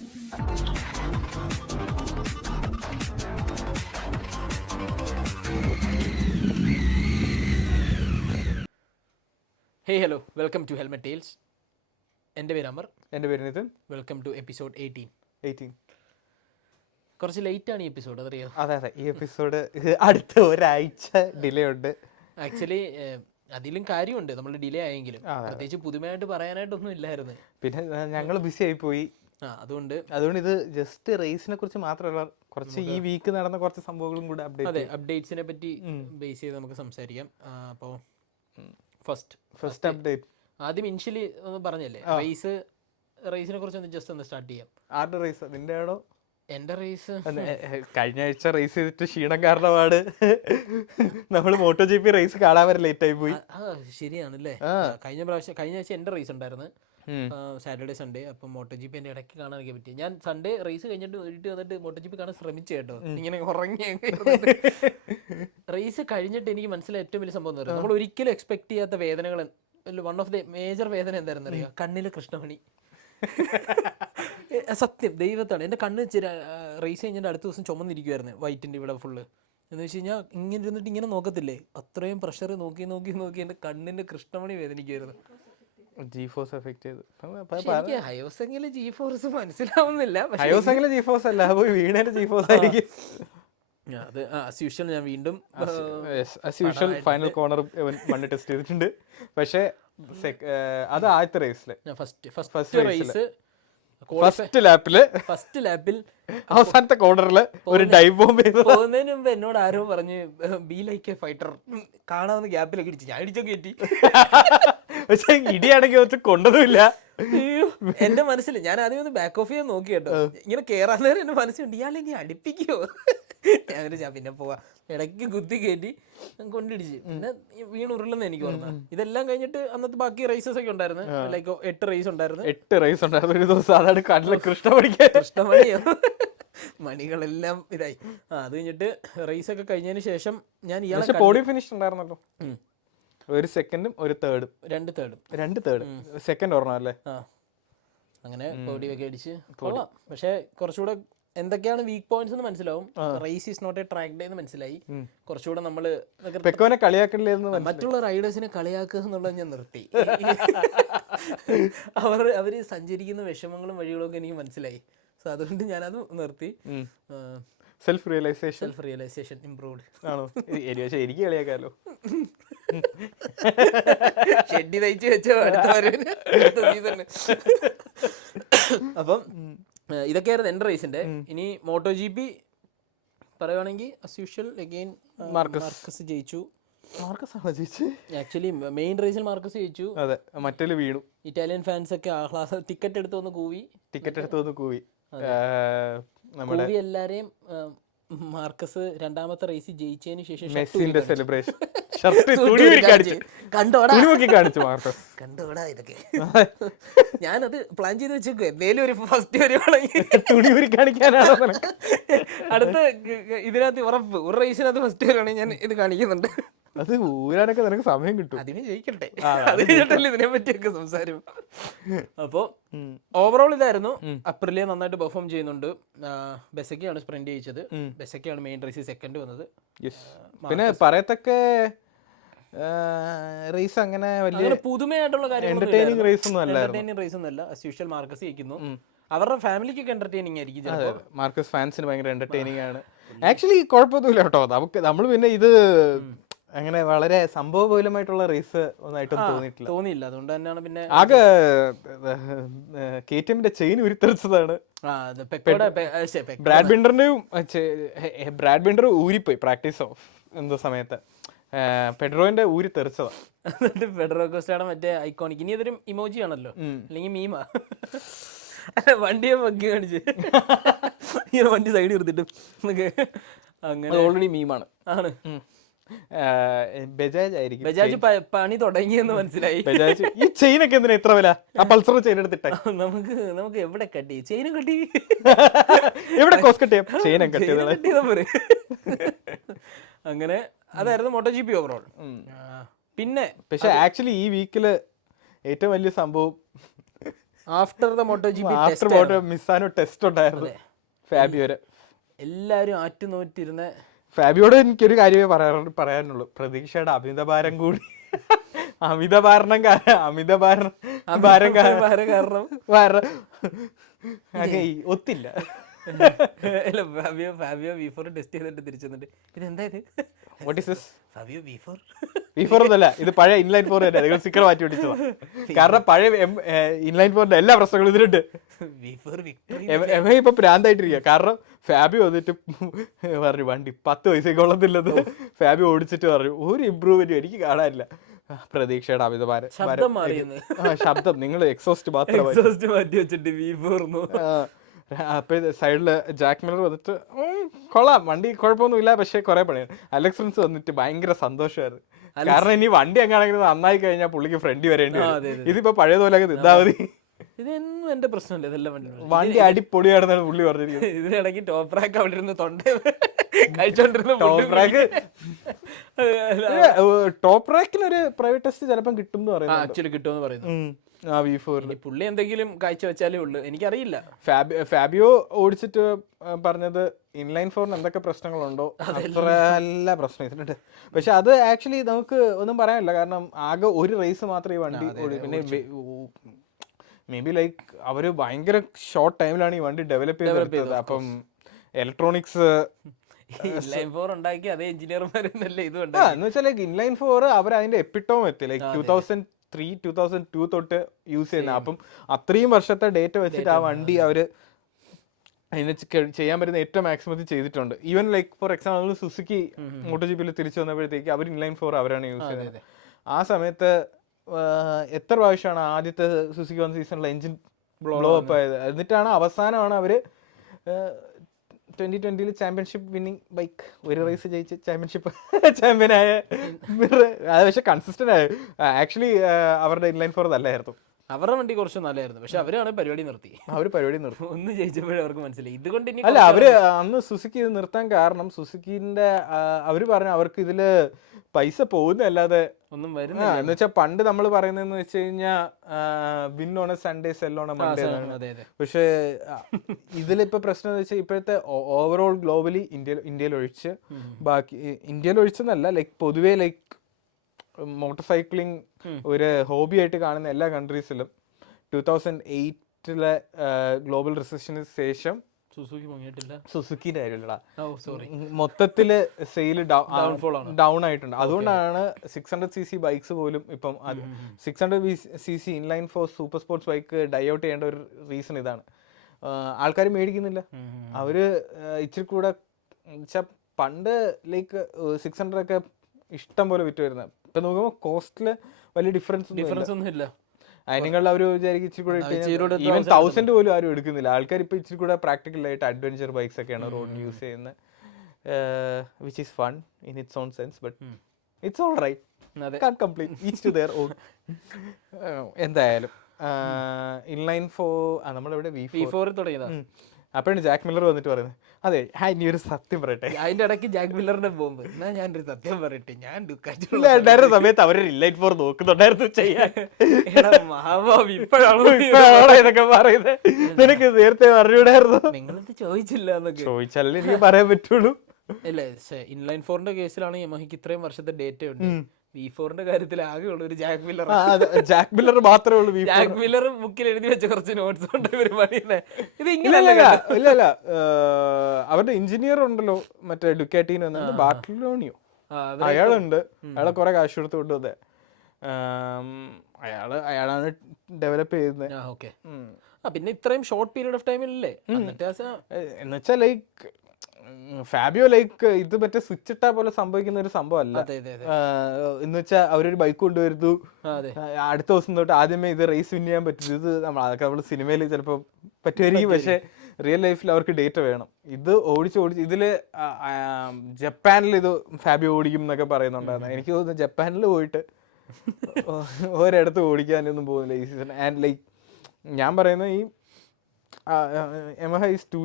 Hello welcome to helmet tales. എൻ്റെ പേര് അമർ. എൻ്റെ പേര് നിതിൻ. Welcome two episode 18. കുറച്ച് ലേറ്റാണ് ഈ എപ്പിസോഡ്, അതറിയോ? അതെ, ഈ എപ്പിസോഡ് അടുത്ത ഒരാഴ്ച ഡിലേ ഉണ്ട്. ആക്ച്വലി അതിലും കാര്യമുണ്ട് നമ്മൾ ഡിലേ ആയെങ്കിലും. പ്രത്യേകിച്ച് പുതുമയായിട്ട് പറയാനായിട്ടൊന്നും ഇല്ലായിരുന്നു. പിന്നെ ഞങ്ങൾ ബിസി ആയി പോയി. അതുകൊണ്ട് ഇത് ജസ്റ്റ് റേസിനെ കുറിച്ച് മാത്രമല്ല, കുറച്ച് ഈ വീക്ക് നടന്ന കുറച്ച് സംഭവങ്ങളും കൂടെ അപ്ഡേറ്റ്സിനെ പറ്റി ബേസ് ചെയ്ത് നമുക്ക് സംസാരിക്കാം. അപ്പോൾ ഫസ്റ്റ് അപ്ഡേറ്റ് ആദ്യം ഇനിഷ്യലി ഒന്ന് പറഞ്ഞല്ലേ, റേസിനെ കുറിച്ച് ജസ്റ്റ് ഒന്ന് സ്റ്റാർട്ട് ചെയ്യാം. ആരുടെ റേസ്? നിന്റെ ആണോ? എൻ്റെ റേസ് കഴിഞ്ഞ ആഴ്ച റേസ് ചെയ്തിട്ട് ക്ഷീണം കാരണമാണ് നമ്മൾ മോട്ടോ GP റേസ് കാണാൻ വരെ ലേറ്റ് ആയി പോയി. ശരിയാണല്ലേ. കഴിഞ്ഞ ആഴ്ച എൻ്റെ റേസ് ഉണ്ടായിരുന്നു, സാറ്റർഡേ സൺഡേ. അപ്പം മോട്ടോ GP എൻ്റെ ഇടയ്ക്ക് കാണാനൊക്കെ പറ്റി. ഞാൻ സൺഡേ റേസ് കഴിഞ്ഞിട്ട് വീട്ടിൽ വന്നിട്ട് മോട്ടോ GP കാണാൻ ശ്രമിച്ചു കേട്ടോ. ഇങ്ങനെ ഉറങ്ങി റേസ് കഴിഞ്ഞിട്ട് എനിക്ക് മനസ്സിലായ ഏറ്റവും വലിയ സംഭവം എന്ന് പറയുന്നത്, നമ്മൾ ഒരിക്കലും എക്സ്പെക്ട് ചെയ്യാത്ത വേദനകൾ. വൺ ഓഫ് ദി മേജർ വേദന എന്തായിരുന്നു അറിയാം? കണ്ണില് കൃഷ്ണമണി. സത്യം, ദൈവത്താണ്. എൻ്റെ കണ്ണ് റേസ് കഴിഞ്ഞിട്ട് അടുത്ത ദിവസം ചുമന്നിരിക്കുമായിരുന്നു, വൈറ്റിൻ്റെ ഇവിടെ ഫുള്ള്. എന്ന് വെച്ച് കഴിഞ്ഞാൽ ഇങ്ങനെ ഇരുന്നിട്ട് ഇങ്ങനെ നോക്കത്തില്ലേ, അത്രയും പ്രഷർ നോക്കി എൻ്റെ കണ്ണിൻ്റെ കൃഷ്ണമണി വേദനിക്കുമായിരുന്നു. G-force എഫക്ട് ചെയ്തു. ഹയോസെങ്കില് G-force മനസ്സിലാവുന്നില്ല. ഹയോസെങ്കില് G-force അല്ല, പോയി വീണേന്റെ G-force ആയിരിക്കും. അത് ആസ് യൂഷ്വൽ ഞാൻ വീണ്ടും ഫൈനൽ കോർണർ മണ്ണ് ടെസ്റ്റ് ചെയ്തിട്ടുണ്ട്. പക്ഷേ അത് ആദ്യത്തെ റേസില് ഫസ്റ്റ് ലാപ്പിൽ അവസാനത്തെ കോർണറില് ഒരു ഡൈവ് ബോംബ് പോകുന്നതിന് മുമ്പ് എന്നോട് ആരോ പറഞ്ഞ് ബി ലൈക്ക് എ ഫൈറ്റർ, കാണാവുന്ന ഗ്യാപ്പിലൊക്കെ ഇടിച്ചു. ഞാൻ ഇടിച്ചൊക്കെ കയറ്റി. പക്ഷെ ഇടിയാണെങ്കിൽ കൊണ്ടതുമില്ല എന്റെ മനസ്സിൽ. ഞാൻ ആദ്യം ഒന്ന് ബാക്ക് ഓഫ് ചെയ്യാൻ നോക്കി കേട്ടോ. ഇങ്ങനെ കേറാൻ നേരം എന്റെ മനസ്സിലുണ്ട്, ഇയാളെ നീ അടുപ്പിക്കോ? ഞാൻ പിന്നെ പോവാ, ഇടയ്ക്ക് കുത്തി കയറ്റി കൊണ്ടിടിച്ച്. പിന്നെ വീണുരുളെന്ന് എനിക്ക് ഓർമ്മ. ഇതെല്ലാം കഴിഞ്ഞിട്ട് അന്നത്തെ ബാക്കി റേസസ് ഒക്കെ ഉണ്ടായിരുന്നു. ലൈക്ക് 8 റേസ് ഉണ്ടായിരുന്നു ഒരു ദിവസം. അതാണ് കണ്ണിലെ കൃഷ്ണമണിയോ മണികളെല്ലാം ഇതായി. അത് കഴിഞ്ഞിട്ട് റേസ് ഒക്കെ കഴിഞ്ഞതിന് ശേഷം ഞാൻ ഇയാളെ പോഡിയം ഫിനിഷ് ഉണ്ടായിരുന്നല്ലോ. ഒരു സെക്കൻഡും ഒരു തേർഡും. രണ്ട് തേർഡ് സെക്കൻഡ് ഓർമ്മ അല്ലേ? അങ്ങനെ പോഡിയൊക്കെ അടിച്ച് കൊള്ളാം. പക്ഷെ കുറച്ചുകൂടെ എന്തൊക്കെയാണ് വീക്ക് പോയിന്റ്സ് എന്ന് മനസ്സിലാവും. Race is not a track day എന്ന് മനസ്സിലായി. കുറച്ചുകൂടെ നമ്മള് മറ്റുള്ള റൈഡേഴ്സിനെ കളിയാക്കുക എന്നുള്ളത് ഞാൻ നിർത്തി. അവര് സഞ്ചരിക്കുന്ന വിഷമങ്ങളും വഴികളും ഒക്കെ എനിക്ക് മനസ്സിലായി. സോ അതുകൊണ്ട് ഞാനത് നിർത്തി. സെൽഫ് റിയലൈസേഷൻ ഇംപ്രൂവ്ഡ് ആണോ? എനിക്ക് കളിയാക്കാലോ. ഷെഡി തയ്ച്ച് വെച്ചോ അടുത്ത സീസണ്. അപ്പം ഇതൊക്കെയായിരുന്നു എൻ്റെ റേസിന്റെ. ഇനി മോട്ടോ GP പറയുവാണെങ്കിൽ ആസ് യൂഷ്വൽ അഗെയിൻ മാർക്കസ് ജയിച്ചു. ആക്ച്വലി മെയിൻ റേസിൽ മാർക്കസ് ജയിച്ചു. അതെ, മറ്റേല് വീണു. ഇറ്റാലിയൻ ഫാൻസ് ഒക്കെ ആഹ്ലാദം ടിക്കറ്റ് എടുത്തു വന്ന് കൂവി. എല്ലാരെയും മാർക്കസ് രണ്ടാമത്തെ റേസിൽ ജയിച്ചതിന് ശേഷം മെസ്സിന്റെ സെലിബ്രേഷൻ കണ്ടോടാ ഇതൊക്കെ. ഞാനത് പ്ലാൻ ചെയ്ത് വെച്ചേക്കും, എന്തേലും ഒരു ഫസ്റ്റ് തുണി കാണിക്കാനാണോ അടുത്ത ഇതിനകത്ത് ഉറപ്പ്. ഒരു റേസിനകത്ത് ഫസ്റ്റ് വരുവാണെങ്കിൽ ഞാൻ ഇത് കാണിക്കുന്നുണ്ട്. അത് ഊരാനൊക്കെ നിനക്ക് സമയം കിട്ടും. അതിന് ജയിക്കട്ടെ, അത് കഴിഞ്ഞിട്ടല്ലേ ഇതിനെ പറ്റിയൊക്കെ സംസാരം. അപ്പോ ഓവറോൾ ഇതായിരുന്നു. അപ്രിലിയ നന്നായിട്ട് പെർഫോം ചെയ്യുന്നുണ്ട്. ബെസയ്ക്കാണ് സ്പ്രിന്റ് ജയിച്ചത്. ബെസയ്ക്കാണ് മെയിൻ റേസിൽ സെക്കൻഡ് വന്നത്. പിന്നെ പറയത്തക്ക റേസ് അങ്ങനെ വലിയ പുതുമയായിട്ടുള്ള എന്റർടൈനിങ് റേസ് ഒന്നും അല്ല. ആസ് യൂഷ്വൽ മാർക്കസ് ജയിക്കുന്നു. അവരുടെ ഫാമിലിക്കൊക്കെ എന്റർടൈനിങ് ആയിരിക്കും. മാർക്കസ് ഫാൻസിന് ഭയങ്കര എന്റർടൈനിങ് ആണ്. ആക്ച്വലി കുഴപ്പമൊന്നുമില്ല കേട്ടോ. നമ്മൾ പിന്നെ ഇത് അങ്ങനെ വളരെ സംഭവബഹുലമായിട്ടുള്ള റേസ് ഒന്നായിട്ടും തോന്നിയില്ല. അതുകൊണ്ട് തന്നെയാണ് പിന്നെ ആകെ KTMന്റെ ചെയിൻ ഉരുത്തെറിച്ചതാണ്. ബ്രാഡ് ബിൻഡർ ഊരിപ്പോയി പ്രാക്ടീസ് ഓഫ് എന്തോ സമയത്ത്. പെഡ്രോന്റെ ഊരി തെറിച്ചതാ. പെഡ്രോ കോസ്റ്റയുടെ മറ്റേ ഐക്കോണിക്. ഇനി അതൊരു ഇമോജി ആണല്ലോ, അല്ലെങ്കിൽ മീമാ. വണ്ടിയെ പക്കി കാണിച്ച് ഇങ്ങനെ വണ്ടി സൈഡ് എടുത്തിട്ടും അങ്ങനെ ഓൾറെഡി മീമാണ്. ആണ്. ബജാജ് ആയിരിക്കും. ബജാജ് പണി തുടങ്ങിയെന്ന് മനസ്സിലായി. ബജാജ് ഈ ചെയിനൊക്കെ എന്തിനാ ഇത്ര വില? ആ പൾസർ ചെയിൻ എടുത്തിട്ടെ നമുക്ക് എവിടെ കട്ടി ചെയിനും കട്ടി എവിടെ കോസ്റ്റ് കട്ടിയാ ചെയിനും കട്ടിയത്. അങ്ങനെ അതായിരുന്നു മോട്ടോ GP ഓവറോൾ. പിന്നെ പക്ഷെ ആക്ച്വലി ഈ വീക്കില് ഏറ്റവും വലിയ സംഭവം after the Moto G P after Moto Misano test ഉണ്ടായിരുന്നു ഫാബിയോരെ. എല്ലാരും ആറ്റുനോറ്റിരുന്ന ഫാബിയോട് എനിക്കൊരു കാര്യമേ പറയാനുള്ളൂ, പ്രതീക്ഷയുടെ അമിതഭാരം കൂടി അമിതഭാരം കാരണം ഒത്തില്ല. ഫാബിയോ V4 ടെസ്റ്റ് ചെയ്തിട്ട് തിരിച്ചു വന്നിട്ട് ഇതെന്തായത് what is this Fabio V4 ഒന്നുമല്ല, ഇത് പഴയ ഇൻലൈൻ 4 തന്നെ, നിങ്ങൾ സ്റ്റിക്കർ മാറ്റി പിടിച്ചതാ. കാരണം പഴയ ഇൻലൈൻ 4ന്റെ എല്ലാ പ്രശ്നങ്ങളും ഇതിലുണ്ട്. ഇപ്പൊ പ്രാന്തായിട്ടിരിക്കുക. കാരണം ഫാബിയോ വന്നിട്ട് പറഞ്ഞു വണ്ടി 10 പൈസയ്ക്ക് കൊള്ളത്തില്ലത്. ഫാബിയോ ഓടിച്ചിട്ട് പറഞ്ഞു ഒരു ഇമ്പ്രൂവ്മെന്റും എനിക്ക് കാണാനില്ല. പ്രതീക്ഷയുടെ അമിതഭാരം. ശബ്ദം നിങ്ങൾ എക്സോസ്റ്റ് മാത്രം മാറ്റി വെച്ചിട്ട് V4. അപ്പൊ സൈഡില് ജാക്ക് മില്ലർ വന്നിട്ട് കൊള്ളാം വണ്ടി കുഴപ്പമൊന്നുമില്ല, പക്ഷെ കുറെ പണിയാണ്. അലക്സ് റിൻസ് വന്നിട്ട് ഭയങ്കര സന്തോഷമായിരുന്നു. കാരണം ഇനി വണ്ടി എങ്ങാണെങ്കിൽ നന്നായി കഴിഞ്ഞാൽ പുള്ളിക്ക് ഫ്രണ്ട് വരേണ്ടി വരും. ഇതിപ്പോ പഴയതുപോലെ നിന്നാ മതി. ഇതൊന്നും എന്റെ പ്രശ്നമല്ല, ഇതെല്ലാം വണ്ടി അടിപൊളിയാണെന്നാണ് പുള്ളി പറഞ്ഞിരിക്കുന്നത്. ഇതിനിടയ്ക്ക് ടോപ്പ് റാക്ക് അവിടെ ഇരുന്ന് തൊണ്ട കഴിച്ചോണ്ടിരുന്ന ടോപ്പ് റാക്കിന് ഒരു പ്രൈവറ്റ് ടെസ്റ്റ് ചിലപ്പം കിട്ടും എന്ന് പറയുന്നത്. ആക്ച്വലി കിട്ടുമെന്ന് പറയുന്നു V4. പുള്ളി എന്തെങ്കിലും കാഴ്ച വെച്ചാലേ ഉള്ളു, എനിക്കറിയില്ല. ഫാബിയോ ഓടിച്ചിട്ട് പറഞ്ഞത് ഇൻലൈൻ 4 എന്തൊക്കെ പ്രശ്നങ്ങളുണ്ടോ അത്ര എല്ലാ പ്രശ്നം ഇതിനുണ്ട്. പക്ഷെ അത് ആക്ച്വലി നമുക്ക് ഒന്നും പറയാനില്ല, കാരണം ആകെ ഒരു റേസ് മാത്രമേ ഈ വണ്ടി ഓടി. പിന്നെ മേ ബി ലൈക്ക് അവര് ഭയങ്കര ഷോർട്ട് ടൈമിലാണ് ഈ വണ്ടി ഡെവലപ്പ് ചെയ്തെടുത്തത്. അപ്പം ഇലക്ട്രോണിക്സ് ഇൻലൈൻ 4 ഉണ്ടാക്കി അതേ എഞ്ചിനീയർമാരെന്നല്ലേ ഇത് എന്ന് വെച്ചാൽ ലൈക്ക് ഇൻലൈൻ 4 അവർ അതിന്റെ എപ്പിറ്റോം എത്തി ലൈക്ക് 2003-2002 തൊട്ട് യൂസ് ചെയ്യുന്നത്. അപ്പം അത്രയും വർഷത്തെ ഡേറ്റ വെച്ചിട്ട് ആ വണ്ടി അവര് അതിന് ചെയ്യാൻ പറ്റുന്ന ഏറ്റവും മാക്സിമത്തിൽ ചെയ്തിട്ടുണ്ട്. Even like for example Suzuki Moto ജിപ്പിൽ തിരിച്ചു വന്നപ്പോഴത്തേക്ക് അവർ ഇൻലൈൻ 4 അവരാണ് യൂസ് ചെയ്യുന്നത്. ആ സമയത്ത് എത്ര പ്രാവശ്യമാണ് ആദ്യത്തെ സുസുക്കി 1 സീസണിലെ എഞ്ചിൻ ബ്ലോ അപ്പ് ആയത്. എന്നിട്ടാണ് അവസാനമാണ് അവര് 2020 ചാമ്പ്യൻഷിപ്പ് വിന്നിങ് ബൈക്ക് ഒരു റേസ് ജയിച്ച് ചാമ്പ്യൻഷിപ്പ് ചാമ്പ്യനായ. അത് പക്ഷെ കൺസിസ്റ്റന്റ് ആയ. ആക്ച്വലി അവരുടെ ഇൻലൈൻ 4 നല്ലായിരുന്നു. അവരുടെ വണ്ടി കുറച്ച് നല്ലതായിരുന്നു, പക്ഷെ അവരാണ് പരിപാടി നിർത്തി. ഒന്ന് ജയിച്ചപ്പോഴും അവർക്ക് മനസ്സിലായി ഇതുകൊണ്ട് അല്ല അവര് അന്ന് സുസുക്കി ഇത് നിർത്താൻ കാരണം സുസുക്കിന്റെ അവര് പറഞ്ഞു അവർക്ക് ഇതില് പൈസ പോകുന്നല്ലാതെ ഒന്നും വരുന്നില്ല. എന്ന് വെച്ചാൽ പണ്ട് നമ്മൾ പറയുന്നതെന്ന് വെച്ച് കഴിഞ്ഞാൽ win on A Sunday cell on A Monday. പക്ഷെ ഇതിലിപ്പോ പ്രശ്നം എന്ന് വെച്ചാൽ ഇപ്പോഴത്തെ ഓവറോൾ ഗ്ലോബലി ഇന്ത്യയിൽ ഒഴിച്ച് ബാക്കി ഇന്ത്യയിൽ ഒഴിച്ചെന്നല്ല ലൈക്ക് പൊതുവേ ലൈക്ക് മോട്ടോർ സൈക്ലിംഗ് ഒരു ഹോബി ആയിട്ട് കാണുന്ന എല്ലാ കൺട്രീസിലും 2008 ഗ്ലോബൽ റിസഷന് ശേഷം സുസുക്കിന്റെ കാര്യമില്ലടാ മൊത്തത്തില് സെയില് ഡൗൺ ആയിട്ടുണ്ട്. അതുകൊണ്ടാണ് 600cc ബൈക്സ് പോലും ഇപ്പം 600cc inline 4 super sports bike die out ചെയ്യേണ്ട ഒരു റീസൺ ഇതാണ്. ആൾക്കാർ മേടിക്കുന്നില്ല. അവര് ഇച്ചിരി കൂടെ പണ്ട് ലൈക്ക് 600 ഒക്കെ ഇഷ്ടം പോലെ വിറ്റ് വരുന്നത്. ഇപ്പൊ നോക്കുമ്പോൾ കോസ്റ്റില് വലിയ ഡിഫറൻസ് ഒന്നും ഇല്ല. അതിനുള്ള അവർ വിചാരിക്കും ഇച്ചിരി കൂടെ ഈവൻ 1000 പോലും ആരും എടുക്കുന്നില്ല. ആൾക്കാർ ഇപ്പൊ ഇച്ചിരി കൂടെ പ്രാക്ടിക്കൽ ആയിട്ട് അഡ്വഞ്ചർ ബൈക്സ് ഒക്കെയാണ് റോഡിൽ യൂസ് ചെയ്യുന്നത്. Which is fun in its own sense but it's all right. Can't complain, each to their own. എന്തായാലും ഇൻലൈൻ 4 നമ്മളെവിടെ V4 തുടങ്ങിയതാണ്. അപ്പോഴാണ് ജാക്ക് മില്ലർ വന്നിട്ട് പറയുന്നത് അതെ ഇനി ഒരു സത്യം പറയട്ടെ. അതിന്റെ ഇടയ്ക്ക് ജാക്ക് മില്ലറിന്റെ ബോംബ് ഞാനൊരു സത്യം പറയട്ടെ, ഞാൻ ഉണ്ടായിരുന്ന സമയത്ത് അവര് ഇൻലൈൻ 4 നോക്കുന്നുണ്ടായിരുന്നു ചെയ്യാൻ. ഇതൊക്കെ പറയുന്നത് നിനക്ക് നേരത്തെ അറിഞ്ഞൂടായിരുന്നു. നിങ്ങളത് ചോദിച്ചില്ല എന്നൊക്കെ ചോദിച്ചാലേ എനിക്ക് പറയാൻ പറ്റുള്ളൂ. അല്ലേ ഇൻലൈൻ 4ന്റെ കേസിലാണ് യമഹയ്ക്ക് ഇത്രയും വർഷത്തെ ഡേറ്റ ഉണ്ട്. V4ന്റെ കാര്യത്തിൽ ആകെയുള്ള ഒരു ജാക്ക് മില്ലർ മാത്രമേ ഉള്ളൂ. ജാക്ക് മില്ലർ ബുക്കിൽ എഴുതി വെച്ച കുറച്ച് നോട്ട്സ് ഉണ്ട് പരിപാടി. ഇത് ഇല്ല അവരുടെ എഞ്ചിനീയർ ഉണ്ടല്ലോ മറ്റേ ഡുക്കാറ്റീനോ ബാർട്ടലോണിയോ, അയാളുണ്ട്. അയാളെ കുറെ കാശ് കൊടുത്ത് കൊണ്ടുവന്നേ. അയാളാണ് ഡെവലപ്പ് ചെയ്യുന്നത്. ഓക്കെ. പിന്നെ ഇത്രയും ഷോർട്ട് പീരീഡ് ഓഫ് ടൈമിലല്ലേ എന്നുവെച്ചാൽ ലൈക്ക് ഫാബിയോ ലൈക്ക് ഇത് മറ്റേ സ്വിച്ച് ഇട്ടാ പോലെ സംഭവിക്കുന്ന ഒരു സംഭവം അല്ല. എന്ന് വെച്ചാൽ അവരൊരു ബൈക്ക് കൊണ്ടുവരുന്നു, അടുത്ത ദിവസം തൊട്ട് ആദ്യമേ ഇത് റേസ് വിൻ ചെയ്യാൻ പറ്റും. ഇത് അതൊക്കെ നമ്മൾ സിനിമയിൽ ചിലപ്പോൾ പറ്റുമായിരിക്കും, പക്ഷെ റിയൽ ലൈഫിൽ അവർക്ക് ഡേറ്റ വേണം. ഇത് ഓടിച്ച് ഇതില് ജപ്പാനിൽ ഇത് ഫാബിയോ ഓടിക്കും എന്നൊക്കെ പറയുന്നുണ്ടായിരുന്നു. എനിക്ക് തോന്നുന്നു ജപ്പാനിൽ പോയിട്ട് ഒരിടത്ത് ഓടിക്കാനൊന്നും പോകുന്നില്ല ഈ സീസൺ. ആൻഡ് ലൈക്ക് ഞാൻ പറയുന്നത് ഈ Yamaha is to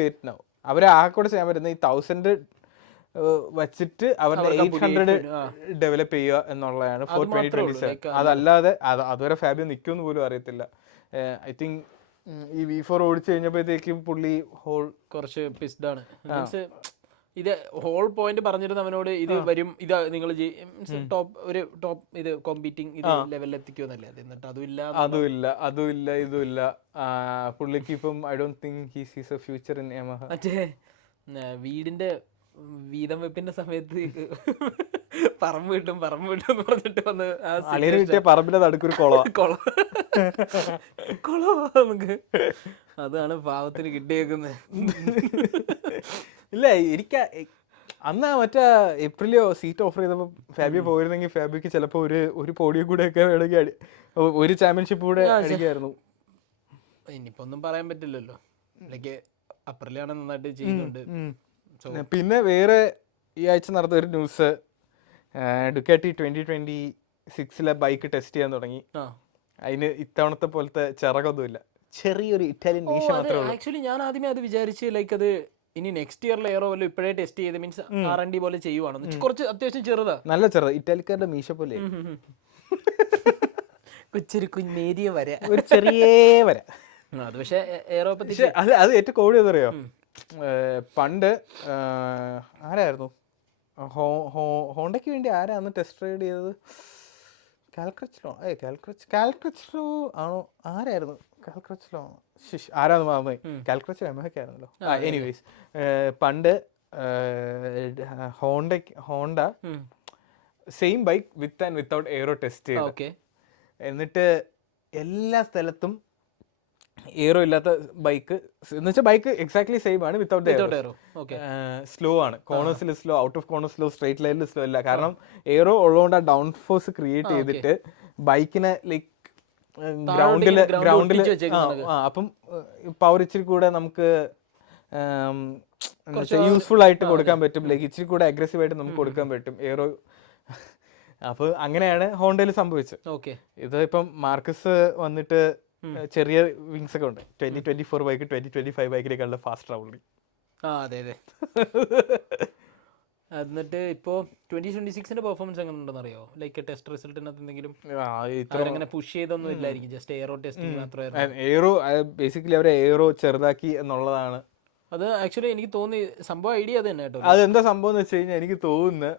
late now. അവരെ ആ കൂടെ ചെയ്യാൻ പറ്റുന്ന ഈ 1000 വച്ചിട്ട് അവരുടെ 800 ഡെവലപ്പ് ചെയ്യുക എന്നുള്ളതാണ് ഫോർ 2027. അതല്ലാതെ അതുവരെ ഫാബിയോ നിൽക്കുമെന്ന് പോലും അറിയത്തില്ല. ഐ തിങ്ക് ഈ V4 ഓടിച്ചു കഴിഞ്ഞപ്പോഴത്തേക്കും പുള്ളി കുറച്ച് പിസ്ഡാണ്. മീൻസ് ഇത് ഹോൾ പോയിന്റ് പറഞ്ഞിരുന്നു അവനോട്, ഇത് വരും, ഇത് നിങ്ങൾ ടോപ്പ് ഇത് കോമ്പീറ്റിംഗ് ഇത് ലെവലിൽ എത്തിക്കുമെന്നല്ലേ. എന്നിട്ട് അതുമില്ല ഇതുമില്ല. പുള്ളിക്ക് ഇപ്പം ഐ ഡോണ്ട് തിങ്ക് ഹി സീസ് എ ഫ്യൂച്ചർ ഇൻ യമഹ. മറ്റേ വീടിന്റെ വീതം വെപ്പിന്റെ സമയത്ത് പറമ്പ് കിട്ടും എന്ന് പറഞ്ഞിട്ട് വന്ന് പറമ്പിന്റെ നടുക്കൊരു കൊളോ നമുക്ക് അതാണ് പാവത്തിന് കിട്ടിയേക്കുന്നത്. ഇല്ല, എനിക്ക് അന്ന് മറ്റേ ഏപ്രിലോ സീറ്റ് ഓഫർ ചെയ്തപ്പോൾ ഫാബിയോ പോയിരുന്നെങ്കിൽ ഫാബിയോക്ക് ചിലപ്പോൾ ഒരു പോഡിയം കൂടെ ഒക്കെ വേണമെങ്കിൽ ഒരു ചാമ്പ്യൻഷിപ്പ് കൂടെ അടിക്കായിരുന്നു. ഇനിയിപ്പോ ഒന്നും പറയാൻ പറ്റില്ലല്ലോ. ലൈക്ക് അപ്പുറലാണ് നന്നായിട്ട് ചെയ്യുന്നുണ്ട്. പിന്നെ വേറെ ഈ ആഴ്ച നടന്ന ഒരു ന്യൂസ്, ഡുക്കാറ്റി 2026 ബൈക്ക് ടെസ്റ്റ് ചെയ്യാൻ തുടങ്ങി. അതിന് ഇത്തവണത്തെ പോലത്തെ ചിറകൊന്നുമില്ല, ചെറിയൊരു ഇറ്റാലിയൻ മീശ മാത്രമേ ഉള്ളൂ. ആക്ച്വലി ഞാൻ ആദ്യമേ അത് വിചാരിച്ച് ലൈക്ക് അത് ഇനി നെക്സ്റ്റ് ഇയറിലെ എയറോ വല്ല ഇപ്പോഴേ ടെസ്റ്റ് ചെയ്ത് മീൻസ് R&D പോലെ ചെയ്യുവാണ്. കുറച്ച് അത്യാവശ്യം ചെറുതാ, നല്ല ചെറുത്, ഇറ്റാലിക്കാരുടെ മീശ പോലെ നേരിയ വര, ഒരു ചെറിയ വര. അത് പക്ഷേ എയറോ അത് ഏറ്റവും കോടി എന്നറിയോ, പണ്ട് ആരായിരുന്നു ഹോണ്ടയ്ക്ക് വേണ്ടി ആരാന്ന് ടെസ്റ്റ് റൈഡ് ചെയ്തത്? കാൽക്രച്ചിലോ ആണോ, ആരായിരുന്നു? കാൽക്രച്ചിലോ ആരാന്ന് മറന്നുപോയി. കാൽക്രച്ചിലോ എമഹയ്ക്കായിരുന്നല്ലോ. എനിവേസ് പണ്ട് Honda same bike with and without aero test ചെയ്തു. എന്നിട്ട് എല്ലാ സ്ഥലത്തും എയറോ ഇല്ലാത്ത ബൈക്ക് എന്ന് വെച്ചാൽ ബൈക്ക് എക്സാക്ട്ലി സെയിം ആണ്, വിത്തൗട്ട് എയറോ. സ്ലോ ആണ്, കോർണേഴ്സിൽ slow, out of corner slow, straight ലൈനിൽ സ്ലോ അല്ല. കാരണം എയറോ ഉള്ളതുകൊണ്ട് ആ ഡൗൺ ഫോഴ്സ് ക്രിയേറ്റ് ചെയ്തിട്ട് ബൈക്കിനെ ലൈക്ക് ഗ്രൗണ്ടില് അപ്പം പവർ ഇച്ചിരി കൂടെ നമുക്ക് യൂസ്ഫുൾ ആയിട്ട് കൊടുക്കാൻ പറ്റും, ലൈക്ക് ഇച്ചിരി കൂടെ അഗ്രസീവ് ആയിട്ട് നമുക്ക് കൊടുക്കാൻ പറ്റും എയറോ. അപ്പൊ അങ്ങനെയാണ് ഹോണ്ടയിൽ സംഭവിച്ചത്. ഇത് ഇപ്പം മാർക്കസ് വന്നിട്ട് ചെറിയ വിങ്സ് ഒക്കെ ഉണ്ട്. 2024 ബൈക്ക് 2025 ബൈക്കിലേക്കുള്ള ഫാസ്റ്റ് ട്രാവലിംഗ്. അതെ. എന്നിട്ട് ഇപ്പോ 2026 പെർഫോമൻസ് എങ്ങനെ ഉണ്ടെന്ന് അറിയോ? ലൈക്ക് ടെസ്റ്റ് റിസൾട്ടിനകത്ത് എന്തെങ്കിലും അങ്ങനെ പുഷ് ചെയ്തൊന്നും ഇല്ലായിരിക്കും, ജസ്റ്റ് എയറോ ടെസ്റ്റിംഗ് മാത്രമേ. എയറോ ബേസിക്കലി അവരെ എയറോ ചെറുതാക്കി എന്നുള്ളതാണ്. അത് ആക്ച്വലി എനിക്ക് തോന്നി സംഭവം ഐഡിയ അത് തന്നെ കേട്ടോ. അതെന്താ സംഭവം എന്ന് വെച്ച് കഴിഞ്ഞാൽ എനിക്ക് തോന്നുന്നു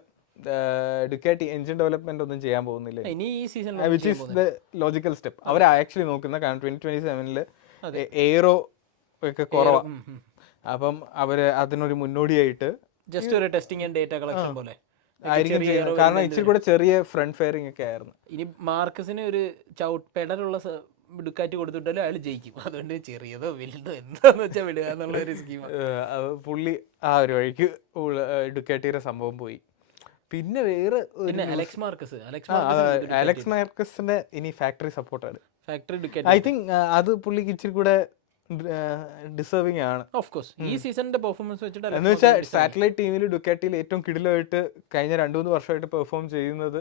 ഡുക്കാറ്റി എഞ്ചിൻ ഡെവലപ്മെന്റ് ഒന്നും ചെയ്യാൻ പോകുന്നില്ല ഇനി ഈ സീസണിൽ, which is the logical step. അവർ ആക്ച്വലി നോക്കുന്ന, കാരണം 2027 എയറോ ഒക്കെ കുറവാണ്. അപ്പം അവര് അതിനൊരു മുന്നോടിയായിട്ട് ജസ്റ്റ് ഒരു ടെസ്റ്റിംഗ് ആൻഡ് ഡേറ്റ കളക്ഷൻ പോലെ ആയിരിക്കും ചെയ്യുന്നത്. കാരണം ഇച്ചിരി കൂടെ ചെറിയ ഫ്രണ്ട് ഫെയറിംഗ് ഒക്കെ ആയിരുന്നു. ഇനി മാർക്കസിന് ഒരു പെഡലുള്ള ഡുക്കാറ്റി കൊടുത്തിട്ടാലും അയാൾ ജയിക്കും. അതുകൊണ്ട് ചെറിയതോ വലുതോ എന്താന്ന് വെച്ചാൽ വിടുക എന്നുള്ള ഒരു സ്കീമാണ്. പുള്ളി ആ ഒരു വഴിക്ക് ഡുക്കാറ്റിയുടെ സംഭവം പോയി. പിന്നെ വേറെ അലക്സ് മാർക്കസിന്റെ ഇനി ഫാക്ടറി സപ്പോർട്ടാണ്. ഐ തിങ്ക് അത് പുള്ളിക്ക് ഇച്ചിരി കൂടെ ഡിസേർവിംഗ് ആണ്. ഓഫ് കോഴ്സ് ഈ സീസണിന്റെ പെർഫോമൻസ് വെച്ചിട്ട് എന്ന് വെച്ചാൽ സാറ്റലൈറ്റ് ടീമിൽ ഡുക്കാറ്റിയിൽ ഏറ്റവും കിടിലമായിട്ട് കഴിഞ്ഞ 2-3 വർഷമായിട്ട് പെർഫോം ചെയ്യുന്നത്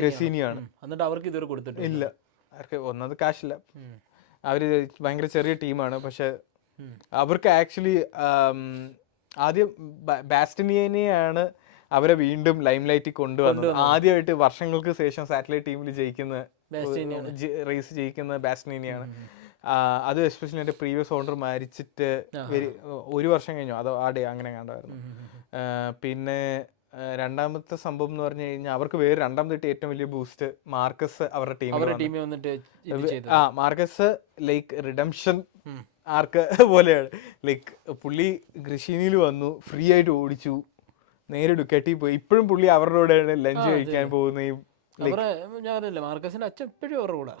ഗ്രസീനിയാണ്. എന്നിട്ട് അവർക്ക് ഇതുവരെ കൊടുത്തിട്ടില്ല. ഇല്ല, അവർക്ക് ഒന്നത് കാശില്ല, അവര് ഭയങ്കര ചെറിയ ടീമാണ്. പക്ഷെ അവർക്ക് ആക്ച്വലി ആദ്യം ബാസ്റ്റിനിയനെയാണ് അവരെ വീണ്ടും ലൈം ലൈറ്റിൽ കൊണ്ടുവന്നത്. ആദ്യമായിട്ട് വർഷങ്ങൾക്ക് ശേഷം സാറ്റലൈറ്റ് ടീമിൽ ജയിക്കുന്ന റേസ് ജയിക്കുന്ന ബാസ്റ്റിനിയനെയാണ്. അത് എസ്പെഷ്യലി എൻ്റെ പ്രീവിയസ് ഓണർ മരിച്ചിട്ട് 1 വർഷം കഴിഞ്ഞു, അത് ആ ഡേ അങ്ങനെ കണ്ടായിരുന്നു. പിന്നെ രണ്ടാമത്തെ സംഭവം എന്ന് പറഞ്ഞു കഴിഞ്ഞാൽ അവർക്ക് വേറെ രണ്ടാമത്തെ ഏറ്റവും വലിയ ബൂസ്റ്റ് മാർക്കസ് അവരുടെ ടീമിൽ വന്നിട്ട്, മാർക്കസ് ലൈക്ക് റിഡംഷൻ ആർക്ക് പോലെയാണ്. ലൈക്ക് പുള്ളി ഗ്രഷീനിയിൽ വന്നു, ഫ്രീ ആയിട്ട് ഓടിച്ചു, നേരെ ഡുക്കാറ്റി പോയി. ഇപ്പോഴും പുള്ളി അവരുടെ കൂടെയാണ് ലഞ്ച് കഴിക്കാൻ പോകുന്നതും. മാർക്കസിന്റെ അച്ഛൻ എപ്പോഴും അവരുടെ കൂടെ.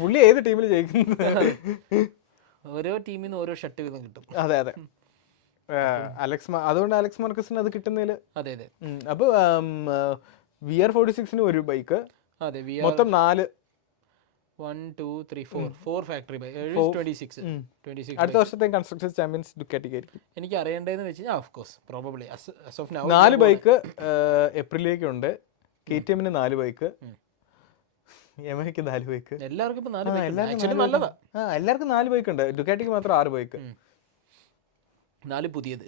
പുള്ളി ഏത് ടീമിൽ ജയിക്കുന്നത്, ഓരോ ടീമിൽ നിന്ന് ഓരോ ഷർട്ട് വീതം കിട്ടും. അതെ. അതുകൊണ്ട് അലക്സ് മാർക്കസിന് അത് കിട്ടുന്നതിൽ. അതെ. അപ്പൊ VR46 ഒരു ബൈക്ക്, മൊത്തം 4 1 2 3 4 ഫാക്ടറി ബൈക്ക്. 26 അടുത്ത വർഷത്തെ കൺസ്ട്രക്ടേഴ്സ് ചാമ്പ്യൻസ് ഡുക്കാറ്റി ആയിരിക്കും. എനിക്ക് അറിയേണ്ടതെന്ന് വെച്ച് കഴിഞ്ഞാൽ ഓഫ് കോഴ്സ് പ്രോബബ്ലി 4 ബൈക്ക് ഏപ്രിലേക്കുണ്ട്. KTM-ന് 4 ബൈക്ക്, യമഹയ്ക്ക് 4 ബൈക്ക്, എല്ലാവർക്കും എല്ലാവർക്കും 4 ബൈക്ക് ഉണ്ട്. ഡുക്കാറ്റിക്ക് മാത്രം 6 ബൈക്ക്, 4 പുതിയത്.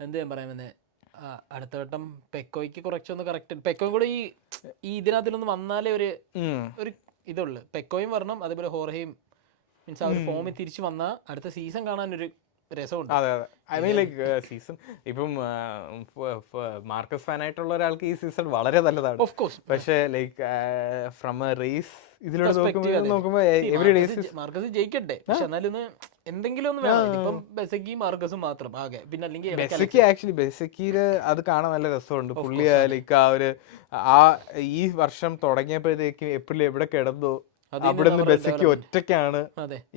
എന്ത് ഞാൻ പറയാൻ വന്നേ, അടുത്ത വട്ടം പെക്കോയ്ക്ക് കുറച്ചൊന്ന് കറക്റ്റ്, പെക്കോയും കൂടെ ഈ ഇതിനകത്തിലൊന്ന് വന്നാലേ ഒരു ഇതുള്ളു. പെക്കോയും വരണം, അതേപോലെ ഹോർഹയും മീൻസ് ആ ഒരു ഫോമിൽ തിരിച്ചു വന്നാൽ അടുത്ത സീസൺ കാണാനൊരു രസമുണ്ട്. അതെ അതെ, ഐ മീൻ ലൈക്ക് സീസൺ ഇപ്പം മാർക്കസ് ഫാൻ ആയിട്ടുള്ള ഒരാൾക്ക് ഈ സീസൺ വളരെ നല്ലതാണ്. Of course. പക്ഷേ ലൈക്ക് ഫ്രം എ റേസ് ഇതിലൂടെ നോക്കുമ്പോൾ എവറി ഡേയ്സ് മാർക്കസ് ജയിക്കട്ടെ, പക്ഷെ എന്നാലും എന്തെങ്കിലും ഒന്ന് വേണം. ഇപ്പം ബെസക്കി മാർക്കസും മാത്രം ആകെ, പിന്നെ അല്ലെങ്കിൽ ബെസക്കി ആക്ച്വലി ബെസക്കിയില് അത് കാണാൻ നല്ല രസമുണ്ട്. പുള്ളി ലൈക്ക് ഈ വർഷം തുടങ്ങിയപ്പോഴത്തേക്ക് എപ്പോഴും എവിടെ കിടന്നോ അവിടെ നിന്ന് ബെസക്കി ഒറ്റയ്ക്കാണ്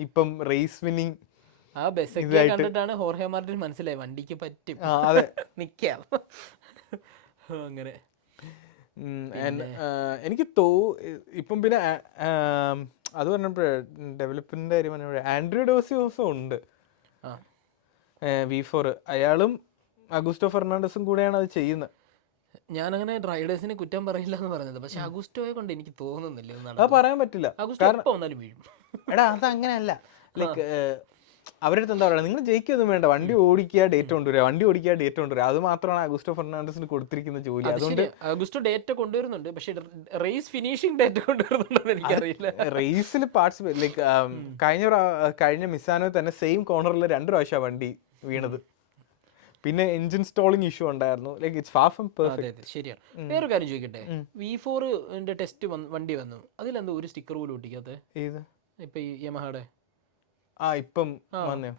ഇപ്പം റേസ് വിന്നിങ്. ആ ബെസക്കിയെ കണ്ടിട്ടാണ് ഹോർഹെ മാർട്ടിൻ മനസ്സിലായി വണ്ടിക്ക് പറ്റും നിക്കാം. അങ്ങനെ എനിക്ക് ഇപ്പം പിന്നെ അത് പറഞ്ഞപ്പോഴേ ഡെവലപ്മെന്റിന്റെ കാര്യം പറഞ്ഞപ്പോഴേ ആൻഡ്രൂ ഡോസിയോസും ഉണ്ട് V4. അയാളും അഗുസ്റ്റോ ഫെർണാണ്ടസും കൂടെയാണ് അത് ചെയ്യുന്നത്. ഞാനങ്ങനെ റൈഡേഴ്സിനെ കുറ്റം പറയില്ല എന്ന് പറഞ്ഞത്, പക്ഷെ അഗുസ്റ്റോയെ കൊണ്ട് എനിക്ക് തോന്നുന്നില്ല. അത് പറയാൻ പറ്റില്ല. അഗുസ്റ്റോ വന്നാലും വീഴും. എടാ അതങ്ങനെയല്ല, ലൈക്ക് അവരുടെ അടുത്ത് എന്താ പറയുക, നിങ്ങൾ ജയിക്കൊന്നും വേണ്ട, വണ്ടി ഓടിക്കുക ഡേറ്റ് കൊണ്ടുവരിക, അത് മാത്രമാണ് അഗുസ്റ്റോ ഫെർണാണ്ടസിന് കൊടുത്തിരിക്കുന്ന ജോലി. അതുകൊണ്ട് അഗുസ്റ്റോ ഡേറ്റ കൊണ്ടുവരുന്നുണ്ട്, പക്ഷെ റേസ് ഫിനിഷിംഗ് ഡേറ്റ കൊണ്ടുവരുന്നുണ്ടോ എനിക്കറിയില്ല. റേസിൽ പാർട്ടിസിപ്പേറ്റ് ലൈക്ക് കഴിഞ്ഞ മിസാനോ തന്നെ സെയിം കോർണറിൽ 2 പ്രാവശ്യം വണ്ടി വീണത്. പിന്നെ എഞ്ചിൻ സ്റ്റോളിംഗ് ഇഷ്യൂ ഉണ്ടായിരുന്നു. Like it's far from perfect. ശരിയാണ്. വേറൊരു കാര്യം ചോദിക്കട്ടെ, V4 ടെസ്റ്റ് വണ്ടി വന്നു, അതിലെന്തോ ഒരു സ്റ്റിക്കർ പോലും ഒട്ടിക്കാത്ത? ഇപ്പൊ ഈ യമഹയുടെ ഇപ്പം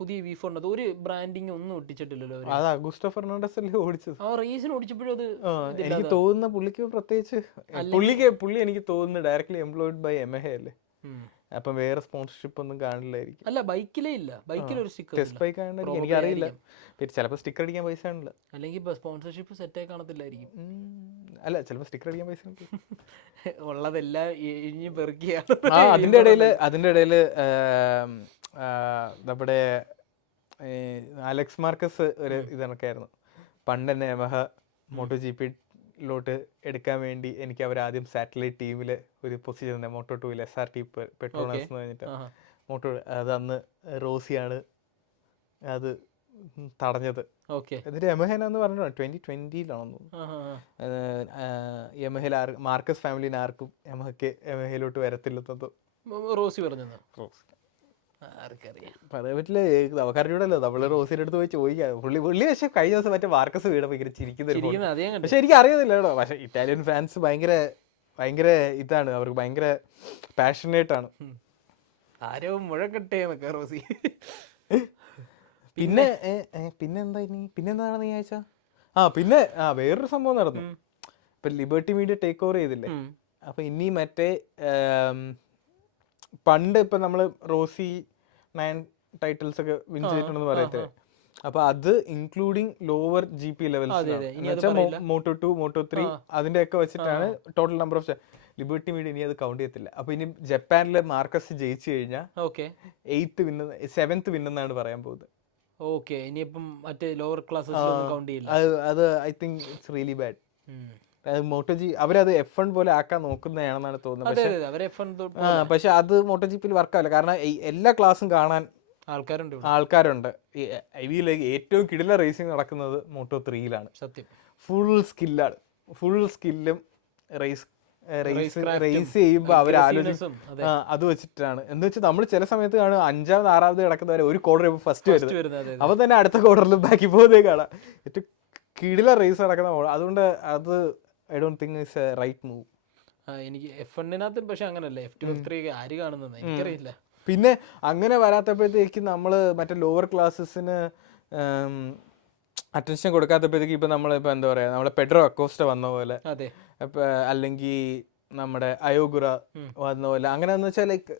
പുതിയ V4 ഒരു ബ്രാൻഡിങ് ഒന്നും ഒട്ടിച്ചിട്ടില്ലല്ലോ. അത് അഗുസ്റ്റോ ഫെർണാണ്ടസ് അല്ലേ ഓടിച്ചത്? ആ റേസിന് ഓടിച്ചപ്പോഴും അത് എനിക്ക് തോന്നുന്ന പുള്ളിക്ക് പ്രത്യേകിച്ച് പുള്ളി എനിക്ക് തോന്നുന്നു ഡയറക്ട്ലി എംപ്ലോയിഡ് ബൈ യമഹ അല്ലേ, അപ്പം വേറെ സ്പോൺസർഷിപ്പ് ഒന്നും കാണില്ലായിരിക്കും. അല്ല ബൈക്കിലേ ഇല്ല, ബൈക്കിൽ ഒരു സ്റ്റിക്കർ ടെസ്റ്റ് ബൈക്ക് ആയതുകൊണ്ട് എനിക്കറിയില്ല. പിന്നെ ചിലപ്പോൾ സ്റ്റിക്കർ അടിക്കാൻ പൈസ ഉണ്ടല്ലോ, അല്ലെങ്കിൽ സ്പോൺസർഷിപ്പ് സെറ്റ് ആയി കാണത്തില്ലായിരിക്കും. അല്ല ചിലപ്പോൾ സ്റ്റിക്കർ അടിക്കാൻ പൈസ ഉണ്ട്. ഉള്ളതെല്ലാം ഇഴിഞ്ഞ് പെറുക്കിയാണ്. അതിന്റെ ഇടയില് നമ്മുടെ അലക്സ് മാർക്കസ് ഒരു ഇതൊക്കെയായിരുന്നു. പണ്ട് തന്നെ യമഹ മോട്ടോ GP-ലോട്ട് എടുക്കാൻ വേണ്ടി എനിക്ക് അവർ ആദ്യം സാറ്റലൈറ്റ് ടീമിൽ ഒരു പൊസിഷൻ തന്നെ, മോട്ടോ 2 SRT പെട്രോണസ് എന്ന് പറഞ്ഞിട്ട് മോട്ടോ. അത് അന്ന് റോസിയാണ് അത് തടഞ്ഞത്. എന്നിട്ട് യമഹേനാന്ന് പറഞ്ഞു 2020-ലാണെന്ന് തോന്നുന്നു. യമഹയിൽ മാർക്കസ് ഫാമിലിന് ആർക്കും യമഹയിലോട്ട് വരത്തില്ലെന്നതോ റോസി പറഞ്ഞു. പറയാൻ പറ്റില്ല, നമുക്കറിഞ്ഞൂടല്ലോ. നമ്മള് റോസിന്റെ അടുത്ത് പോയി ചോദിക്കാം. പുള്ളി പക്ഷെ കഴിഞ്ഞ ദിവസം മറ്റേ മാർക്കസ് വീണ ഭയങ്കര ചിരിക്കുന്നത്. പക്ഷെ എനിക്ക് അറിയുന്നില്ല കേട്ടോ. പക്ഷെ ഇറ്റാലിയൻ ഫാൻസ് ഭയങ്കര ഇതാണ്, അവർക്ക് ഭയങ്കര പാഷനേറ്റ് ആണ്. ആരോ മുഴക്കട്ടെ റോസി. പിന്നെന്താ പിന്നെന്താണ് നീ ആഴ്ച? പിന്നെ വേറൊരു സംഭവം നടന്നു. ഇപ്പൊ ലിബർട്ടി മീഡിയ ടേക്ക് ഓവർ ചെയ്തില്ലേ, അപ്പൊ ഇനി മറ്റേ പണ്ട് ഇപ്പൊ നമ്മള് റോസി 9 ടൈറ്റിൽസ് ഒക്കെ വിൻ ചെയ്തിട്ടുണ്ടെന്ന് പറയട്ടെ. അപ്പൊ അത് including lower GP levels, moto 2 moto 3 അതിന്റെ ഒക്കെ വെച്ചിട്ടാണ് total number of. Liberty media ഇനി അത് കൗണ്ട് ചെയ്യത്തില്ല. അപ്പൊ ഇനി ജപ്പാനിലെ മാർക്കസ് ജയിച്ചു കഴിഞ്ഞാൽ 7th വിന്നെന്നാണ് പറയാൻ പോകുന്നത്. ഇനിയിപ്പം മറ്റേ ലോവർ ക്ലാസ് കൗണ്ട് ചെയ്യില്ല. അത് I think it's really bad. Moto അവരത് F1 പോലെ ആക്കാൻ നോക്കുന്നതാണെന്നാണ് തോന്നുന്നത്. പക്ഷെ അത് മോട്ടോ GP-യിൽ വർക്കാവില്ല. കാരണം എല്ലാ ക്ലാസ്സും കാണാൻ ആൾക്കാരുണ്ട്. ഏറ്റവും കിടില റേസിംഗ് നടക്കുന്നത് മോട്ടോ 3-ലാണ്. സത്യം, ഫുൾ സ്കില്ലും റേസ് ചെയ്യുമ്പോൾ അവർ ആലോചിക്കും അത് വെച്ചിട്ടാണ്. എന്ന് വെച്ചാൽ നമ്മൾ ചില സമയത്ത് കാണും 5ാമത് 6ാമത് കിടക്കുന്നവരെ ഒരു ക്വാർട്ടർ ഫസ്റ്റ് വരുന്നത്, അപ്പൊ തന്നെ അടുത്ത ക്വാർട്ടറിൽ ബാക്കി പോകുന്നേ കാണാം. ഏറ്റവും കിടില റേസ് നടക്കുന്ന. അതുകൊണ്ട് അത് I don't think it's a right move. എനിക്ക് F1-നകത്തും പക്ഷെ അങ്ങനല്ല, F2 F3 ആര് കാണുന്നത് എനിക്കറിയില്ല. പിന്നെ അങ്ങനെ വരാത്തപ്പോഴത്തേക്ക് നമ്മള് മറ്റേ ലോവർ ക്ലാസ്സസിന് അറ്റൻഷൻ കൊടുക്കാത്തപ്പോഴത്തേക്ക് ഇപ്പൊ നമ്മളിപ്പോ എന്താ പറയാ, നമ്മളെ പെഡ്രോ അക്കോസ്റ്റ വന്ന പോലെ, അല്ലെങ്കിൽ നമ്മുടെ അയോഗുറ വന്ന പോലെ, അങ്ങനെ എന്ന് വെച്ചാൽ ലൈക്ക്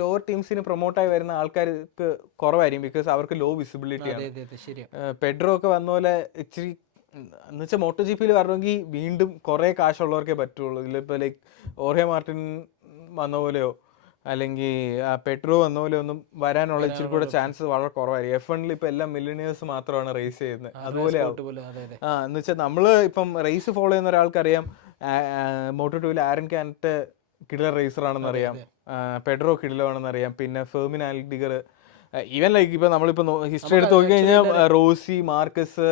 ലോവർ ടീംസിന് പ്രൊമോട്ടായി വരുന്ന ആൾക്കാർക്ക് കുറവായിരിക്കും, ബിക്കോസ് അവർക്ക് ലോ വിസിബിലിറ്റി ആണ്. പെഡ്രോ ഒക്കെ വന്ന പോലെ ഇച്ചിരി എന്ന് വെച്ചാൽ മോട്ടോ GP-യിൽ വരണമെങ്കിൽ വീണ്ടും കുറെ കാശുള്ളവർക്കേ പറ്റുള്ളൂ. ഇതിലിപ്പോൾ ലൈക്ക് ഓർഹെ മാർട്ടിൻ വന്ന പോലെയോ അല്ലെങ്കിൽ പെട്രോ വന്ന പോലെ ഒന്നും വരാനുള്ള ഇച്ചിരി കൂടെ ചാൻസ് വളരെ കുറവായിരിക്കും. F1-ൽ ഇപ്പൊ എല്ലാം മില്യണിയേഴ്സ് മാത്രമാണ് റേസ് ചെയ്യുന്നത്. അതുപോലെ എന്ന് വെച്ചാൽ നമ്മള് ഇപ്പം റേസ് ഫോളോ ചെയ്യുന്ന ഒരാൾക്കറിയാം മോട്ടോ 2-ൽ ആരൻ കാനറ്റ് കിടില റേസർ ആണെന്നറിയാം, പെഡ്രോ കിടിലാണെന്നറിയാം, പിന്നെ ഫെർമിൻ ആൽഡിഗർ ഈവൻ ലൈക്ക് ഇപ്പൊ നമ്മളിപ്പോ ഹിസ്റ്ററി എടുത്ത് നോക്കി കഴിഞ്ഞാൽ റോസി, മാർക്കസ്,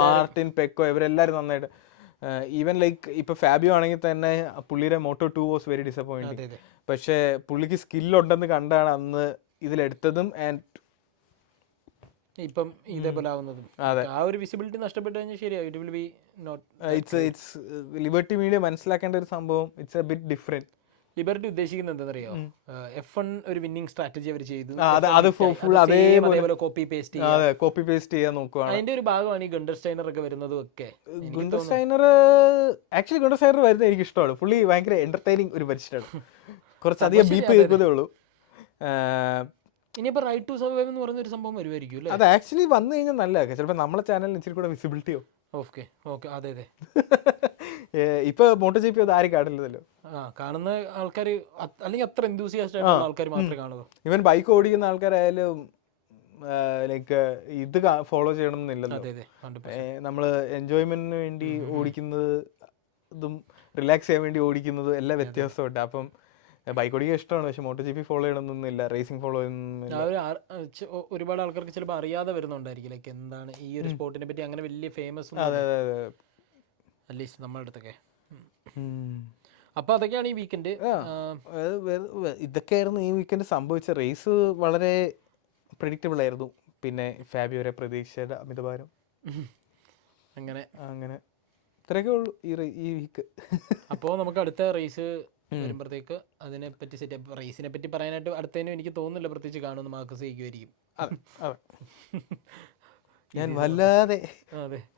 മാർട്ടിൻ, പെക്കോ ഇവരെല്ലാരും നന്നായിട്ട് ഈവൻ ലൈക്ക് ഇപ്പൊ ഫാബിയോ ആണെങ്കിൽ തന്നെ പുള്ളിയുടെ Moto2 വാസ് വെരി ഡിസപ്പോയിന്റിങ്. പക്ഷെ പുള്ളിക്ക് സ്കില്ലുണ്ടെന്ന് കണ്ടാണ് അന്ന് ഇതിലെടുത്തതും ആൻഡ് ഇപ്പം ഇതേപോലെ ആവുന്നതും. ആ ഒരു വിസിബിലിറ്റി നഷ്ടപ്പെട്ടു കഴിഞ്ഞാൽ ശരിയാവും. It will be not. It's liberty media മനസ്സിലാക്കേണ്ട ഒരു സംഭവം. It's a bit different. Liberty ഉദ്ദേശിക്കുന്നത് എന്താണെന്നറിയോ? F1 ഒരു വിന്നിംഗ് സ്ട്രാറ്റജി അവർ ചെയ്തു, അത് ഫുൾ അതേപോലെ കോപ്പി പേസ്റ്റ് കോപ്പി പേസ്റ്റ് ചെയ്യാൻ നോക്കുക. അതിന്റെ ഒരു ഭാഗമാണ് ഈ ഗണ്ടർ സ്റ്റൈനർ ഒക്കെ വരുന്നതും ഒക്കെ. ഗുണ്ടർ സ്റ്റൈനർ വരുന്നത് എനിക്ക് ഇഷ്ടമാണ്. പുള്ളി ഭയങ്കര എന്റർടൈനിങ് ഒരു മനുഷ്യനാണ്. കുറച്ചധികം ബീപ്പ് കേൾക്കുന്നേ ഉള്ളൂ. ഇനിയിപ്പോ റൈറ്റ് ടു സർവൈവ് എന്ന് പറയുന്ന ഒരു സംഭവം വരുമായിരിക്കും അല്ലേ? അത് ആക്ച്വലി വന്നു കഴിഞ്ഞാൽ നല്ലതാണ്. ചിലപ്പോൾ നമ്മളെ ചാനലിന് ഇച്ചിരി കൂടെ വിസിബിലിറ്റിയോ. ഓക്കെ ഓക്കെ, അതെ അതെ. ഇപ്പൊ MotoGP അത് ആരും കാണില്ലല്ലോ. കാണുന്ന ആൾക്കാർ അല്ലെങ്കിൽ അത്ര എന്തൂസിയാസ്റ്റ് ആയിട്ടുള്ള ആൾക്കാർ മാത്രമേ കാണുള്ളൂ. ഇവൻ ബൈക്ക് ഓടിക്കുന്ന ആൾക്കാരായാലും ലൈക്ക് ഇത് ഫോളോ ചെയ്യണം എന്നില്ലല്ലോ. നമ്മള് എൻജോയ്മെന്റിന് വേണ്ടി ഓടിക്കുന്നത് ഇതും റിലാക്സ് ചെയ്യാൻ വേണ്ടി ഓടിക്കുന്നതും എല്ലാം വ്യത്യാസമുണ്ട്. അപ്പം ബൈക്ക് ഓടിക്കാൻ ഇഷ്ടമാണ്, പക്ഷെ MotoGP ഫോളോ ചെയ്യണമെന്നൊന്നുമില്ല, റേസിംഗ് ഫോളോ ചെയ്യണമെന്നില്ല. ഒരുപാട് ആൾക്കാർക്ക് ചിലപ്പോൾ അറിയാതെ വരുന്നുണ്ടായിരിക്കും ലൈക്ക് എന്താണ് ഈ ഒരു സ്പോർട്ടിനെ പറ്റി അങ്ങനെ വലിയ ഫേമസ് അറ്റ്ലീസ്റ്റ് നമ്മുടെ അടുത്തൊക്കെ. അപ്പൊ അതൊക്കെയാണ് ഈ വീക്കെൻഡ്. ഇതൊക്കെയായിരുന്നു ഈ വീക്കെൻഡ് സംഭവിച്ച. റേസ് വളരെ പ്രെഡിക്റ്റബിൾ ആയിരുന്നു. പിന്നെ ഫാബിയോരെ പ്രതീക്ഷയുടെ അമിതഭാരം. അങ്ങനെ അങ്ങനെ ഇത്രയൊക്കെ ഉള്ളൂ ഈ വീക്ക്. അപ്പോൾ നമുക്ക് അടുത്ത റേസ് വരുമ്പോഴത്തേക്ക് അതിനെപ്പറ്റി സെറ്റ്. റേസിനെ പറ്റി പറയാനായിട്ട് അടുത്തതിനും എനിക്ക് തോന്നുന്നില്ല പ്രത്യേകിച്ച് കാണുമെന്ന്. മാർക്കസ് ജയിക്കുമായിരിക്കും. ഞാൻ വല്ലാതെ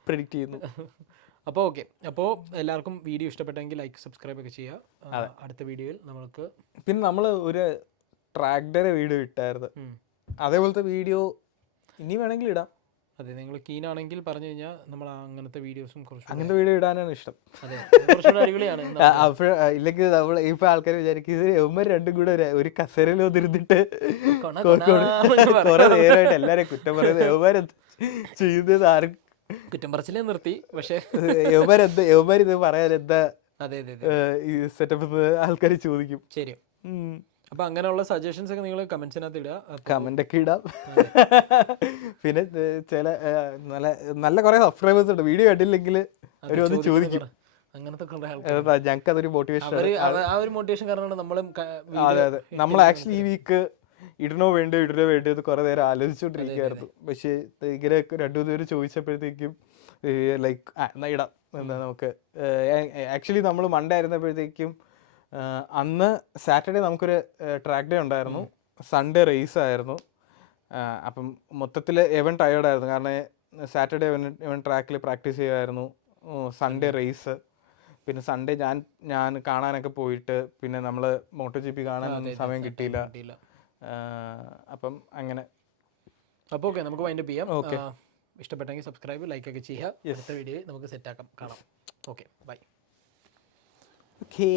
പ്രെഡിക്റ്റ് ചെയ്യുന്നു. അപ്പോൾ ഓക്കെ, അപ്പോൾ എല്ലാവർക്കും വീഡിയോ ഇഷ്ടപ്പെട്ടെങ്കിൽ ലൈക്ക് സബ്സ്ക്രൈബ് ഒക്കെ ചെയ്യുക. അടുത്ത വീഡിയോയിൽ നമുക്ക് പിന്നെ നമ്മൾ ഒരു ട്രാക്ടറെ വീഡിയോ ഇട്ടായിരുന്നു. അതേപോലത്തെ വീഡിയോ ഇനി വേണമെങ്കിൽ ഇടാം. അതെ, നിങ്ങൾ കീനാണെങ്കിൽ പറഞ്ഞു കഴിഞ്ഞാൽ നമ്മൾ അങ്ങനത്തെ വീഡിയോസും അങ്ങനത്തെ വീഡിയോ ഇടാനാണ് ഇഷ്ടം. അതെ, കുറച്ചുകൂടെ അടിപൊളിയാണ്. അപ്പോൾ ഇല്ലെങ്കിൽ നമ്മൾ ഇപ്പൊ ആൾക്കാർ വിചാരിക്കും ഇത് ഇവന്മാർ രണ്ടും കൂടെ ഒരു കസേരയിൽ വന്നിരുന്നിട്ട് കുറെ നേരമായിട്ട് എല്ലാരെയും കുറ്റം പറയുന്നത്. യവന്മാർ ചെയ്യുന്നത് ആരും കുറ്റം പറച്ചിലേ നിർത്തി. പക്ഷെ യവന്മാർ ഇത് പറയാൻ എന്താ അതെ അതെ ഈ സെറ്റപ്പ് ആൾക്കാർ ചോദിക്കും. ശരി. അപ്പൊ അങ്ങനെയുള്ള സജഷൻസ് ഒക്കെ നിങ്ങൾ കമന്റ്സിനകത്ത് ഇടുക. കമന്റ് ഒക്കെ ഇടാം. പിന്നെ ചില നല്ല നല്ല കുറെ സബ്സ്ക്രൈബേഴ്സ് ഉണ്ട്. വീഡിയോ കണ്ടില്ലെങ്കിൽ അവർ വന്ന് ചോദിക്കും. ഞങ്ങൾക്ക് അതൊരു മോട്ടിവേഷൻ. ആ ഒരു മോട്ടിവേഷൻ കാരണമാണ് നമ്മളും. അതെ അതെ, നമ്മൾ ആക്ച്വലി ഈ വീക്ക് ഇടണോ വേണ്ടോ എന്ന് കുറെ നേരം ആലോചിച്ചോണ്ടിരിക്കുകയായിരുന്നു. പക്ഷെ ഇങ്ങനെ രണ്ടു പേര് ചോദിച്ചപ്പോഴത്തേക്കും ലൈക്ക് എന്നാ ഇടാം എന്താ നമുക്ക്. ആക്ച്വലി നമ്മൾ മൺഡേ ആയിരുന്നപ്പോഴത്തേക്കും അന്ന് സാറ്റർഡേ നമുക്കൊരു ട്രാക്ക് ഡേ ഉണ്ടായിരുന്നു, സൺഡേ റേസ് ആയിരുന്നു. അപ്പം മൊത്തത്തിൽ എവൻ ടയേർഡായിരുന്നു. കാരണം സാറ്റർഡേ എവൻ ട്രാക്കിൽ പ്രാക്ടീസ് ചെയ്യുമായിരുന്നു, സൺഡേ റേസ്. പിന്നെ സൺഡേ ഞാൻ കാണാനൊക്കെ പോയിട്ട് പിന്നെ നമ്മൾ MotoGP കാണാൻ സമയം കിട്ടിയില്ല. അപ്പം അങ്ങനെ. അപ്പോൾ ഓക്കെ, നമുക്ക് വൈൻഡപ്പ് ചെയ്യാം. ഇഷ്ടപ്പെട്ടെങ്കിൽ സബ്സ്ക്രൈബ് ലൈക്ക് ഒക്കെ ചെയ്യുക. അടുത്ത വീഡിയോ നമുക്ക് സെറ്റാക്കാം, കാണാം. Okay, bye. ഓക്കെ.